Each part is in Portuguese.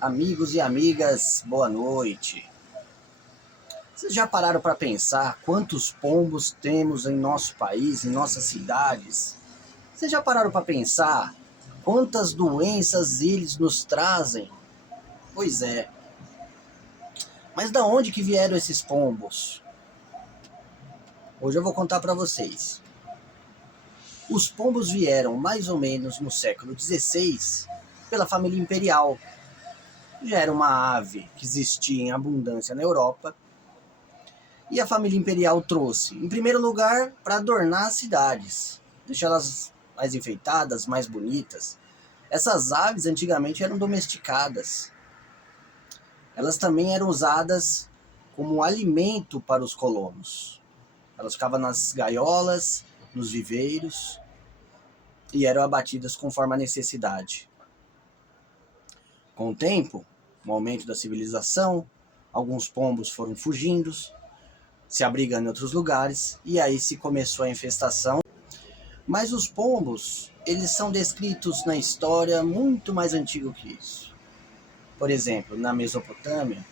Amigos e amigas, boa noite. Vocês já pararam para pensar quantos pombos temos em nosso país, em nossas cidades? Vocês já pararam para pensar quantas doenças eles nos trazem? Pois é. Mas da onde que vieram esses pombos? Hoje eu vou contar para vocês. Os pombos vieram mais ou menos no século XVI pela família imperial. Já era uma ave que existia em abundância na Europa. E a família imperial trouxe, em primeiro lugar, para adornar as cidades, deixá-las mais enfeitadas, mais bonitas. Essas aves antigamente eram domesticadas. Elas também eram usadas como alimento para os colonos. Elas ficavam nas gaiolas, nos viveiros e eram abatidas conforme a necessidade. Com o tempo, no aumento da civilização, alguns pombos foram fugindo, se abrigando em outros lugares, e aí se começou a infestação. Mas os pombos, eles são descritos na história muito mais antigo que isso. Por exemplo, na Mesopotâmia,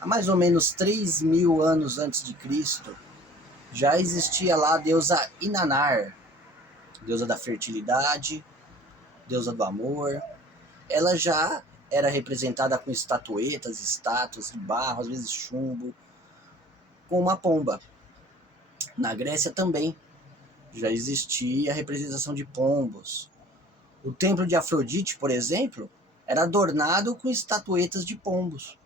há mais ou menos 3.000 anos antes de Cristo, já existia lá a deusa Inanar, deusa da fertilidade, deusa do amor. Ela já era representada com estatuetas, estátuas de barro, às vezes chumbo, com uma pomba. Na Grécia também já existia a representação de pombos. O templo de Afrodite, por exemplo, era adornado com estatuetas de pombos.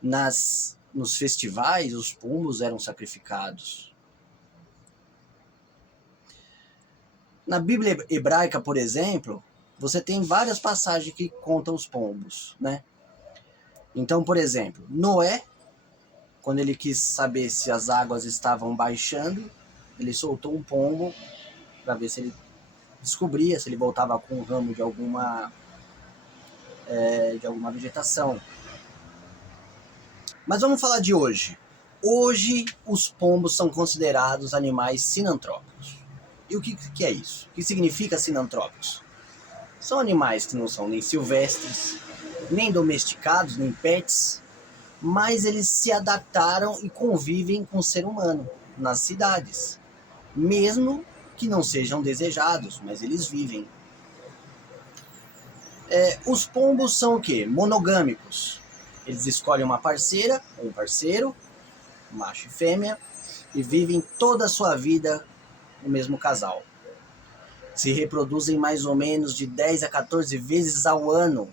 Nos festivais, os pombos eram sacrificados. Na Bíblia hebraica, por exemplo, você tem várias passagens que contam os pombos, né? Então, por exemplo, Noé, quando ele quis saber se as águas estavam baixando, ele soltou um pombo para ver se ele descobria, se ele voltava com um ramo de alguma vegetação. Mas vamos falar de hoje. Hoje, os pombos são considerados animais sinantrópicos. E o que é isso? O que significa sinantrópicos? São animais que não são nem silvestres, nem domesticados, nem pets, mas eles se adaptaram e convivem com o ser humano nas cidades, mesmo que não sejam desejados, mas eles vivem. Os pombos são o quê? Monogâmicos. Eles escolhem uma parceira, ou um parceiro, macho e fêmea, e vivem toda a sua vida no mesmo casal. Se reproduzem mais ou menos de 10 a 14 vezes ao ano.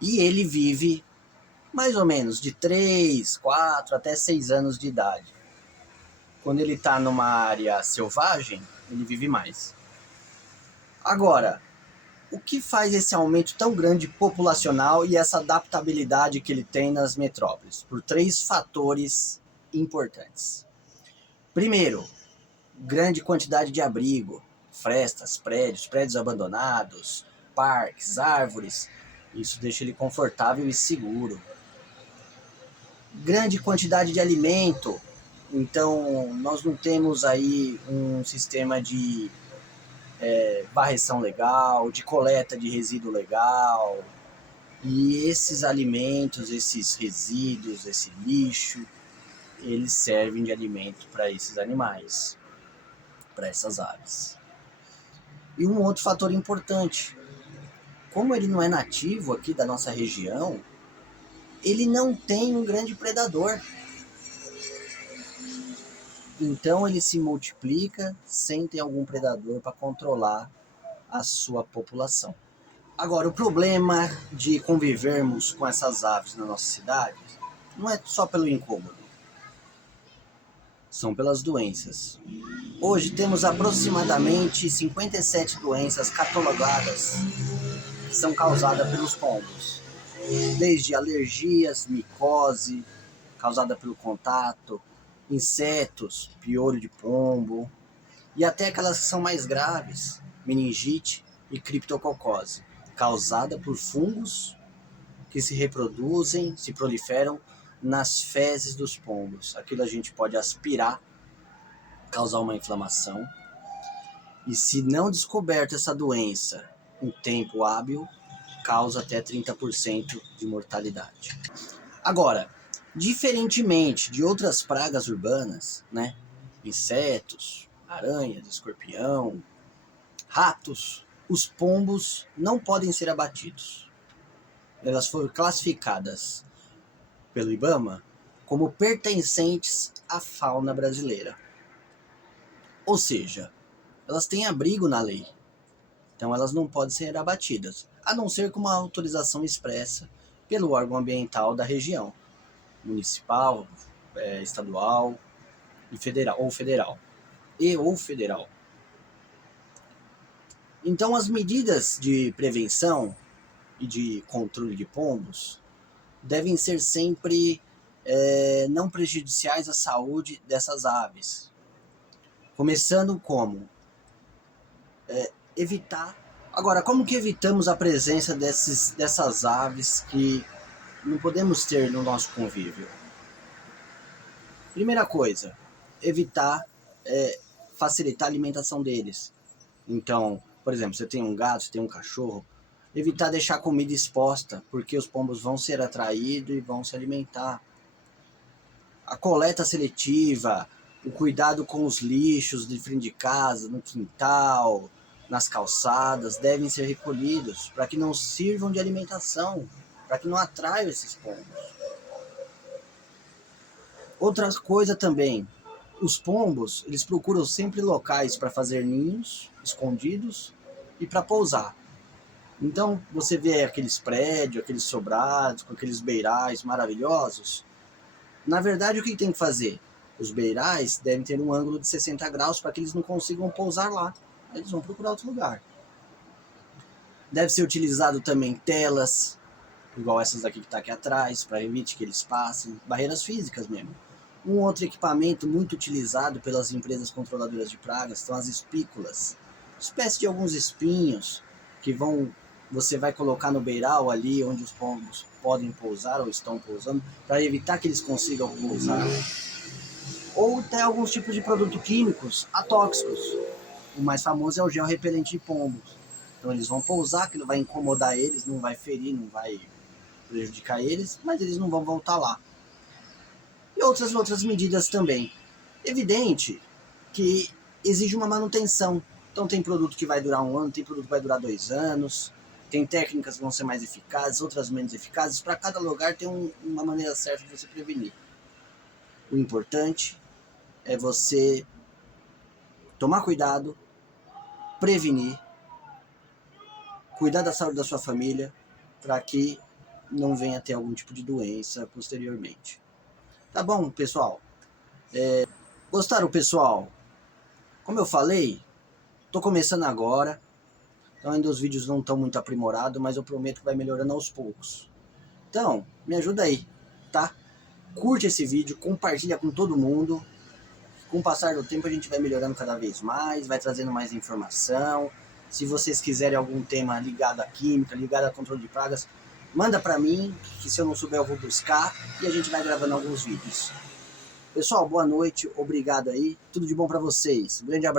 E ele vive mais ou menos de 3, 4 até 6 anos de idade. Quando ele está numa área selvagem, ele vive mais. Agora, o que faz esse aumento tão grande populacional e essa adaptabilidade que ele tem nas metrópoles? Por 3 fatores importantes. Primeiro, grande quantidade de abrigo, frestas, prédios abandonados, parques, árvores. Isso deixa ele confortável e seguro. Grande quantidade de alimento. Então, nós não temos aí um sistema de varreção legal, de coleta de resíduo legal. E esses alimentos, esses resíduos, esse lixo, eles servem de alimento para esses animais, para essas aves. E um outro fator importante, como ele não é nativo aqui da nossa região, ele não tem um grande predador. Então ele se multiplica sem ter algum predador para controlar a sua população. Agora, o problema de convivermos com essas aves na nossa cidade não é só pelo incômodo, são pelas doenças. Hoje temos aproximadamente 57 doenças catalogadas que são causadas pelos pombos. Desde alergias, micose, causada pelo contato, insetos, piolho de pombo, e até aquelas que são mais graves, meningite e criptococose, causada por fungos que se reproduzem, se proliferam nas fezes dos pombos. Aquilo a gente pode aspirar, causar uma inflamação. E se não descoberta essa doença em tempo hábil, causa até 30% de mortalidade. Agora, diferentemente de outras pragas urbanas, né? Insetos, aranhas, escorpião, ratos, os pombos não podem ser abatidos. Elas foram classificadas pelo IBAMA como pertencentes à fauna brasileira. Ou seja, elas têm abrigo na lei. Então elas não podem ser abatidas, a não ser com uma autorização expressa pelo órgão ambiental da região, municipal, estadual e federal. Então as medidas de prevenção e de controle de pombos devem ser sempre não prejudiciais à saúde dessas aves. Começando como? Evitar. Agora, como que evitamos a presença dessas aves que não podemos ter no nosso convívio? Primeira coisa, evitar facilitar a alimentação deles. Então, por exemplo, você tem um gato, você tem um cachorro, evitar deixar comida exposta, porque os pombos vão ser atraídos e vão se alimentar. A coleta seletiva, o cuidado com os lixos de frente de casa, no quintal, nas calçadas, devem ser recolhidos para que não sirvam de alimentação, para que não atraiam esses pombos. Outra coisa também, os pombos, eles procuram sempre locais para fazer ninhos escondidos e para pousar. Então, você vê aqueles prédios, aqueles sobrados, com aqueles beirais maravilhosos. Na verdade, o que tem que fazer? Os beirais devem ter um ângulo de 60 graus para que eles não consigam pousar lá. Eles vão procurar outro lugar. Deve ser utilizado também telas, igual essas daqui que está aqui atrás, para evitar que eles passem. Barreiras físicas mesmo. Um outro equipamento muito utilizado pelas empresas controladoras de pragas são as espículas. Espécie de alguns espinhos que você vai colocar no beiral ali onde os pombos podem pousar ou estão pousando, para evitar que eles consigam pousar. Ou até alguns tipos de produtos químicos atóxicos. O mais famoso é o gel repelente de pombos. Então eles vão pousar, aquilo vai incomodar eles, não vai ferir, não vai prejudicar eles, mas eles não vão voltar lá. E outras medidas também. Evidente que exige uma manutenção. Então tem produto que vai durar 1 ano, tem produto que vai durar 2 anos, tem técnicas que vão ser mais eficazes, outras menos eficazes. Para cada lugar tem uma maneira certa de você prevenir. O importante é você tomar cuidado, prevenir, cuidar da saúde da sua família, para que não venha ter algum tipo de doença posteriormente. Tá bom, pessoal? Gostaram, pessoal? Como eu falei, tô começando agora, então ainda os vídeos não estão muito aprimorados, mas eu prometo que vai melhorando aos poucos. Então, me ajuda aí, tá? Curte esse vídeo, compartilha com todo mundo. Com o passar do tempo a gente vai melhorando cada vez mais, vai trazendo mais informação. Se vocês quiserem algum tema ligado à química, ligado a controle de pragas, manda pra mim, que se eu não souber eu vou buscar e a gente vai gravando alguns vídeos. Pessoal, boa noite, obrigado aí, tudo de bom pra vocês. Um grande abraço.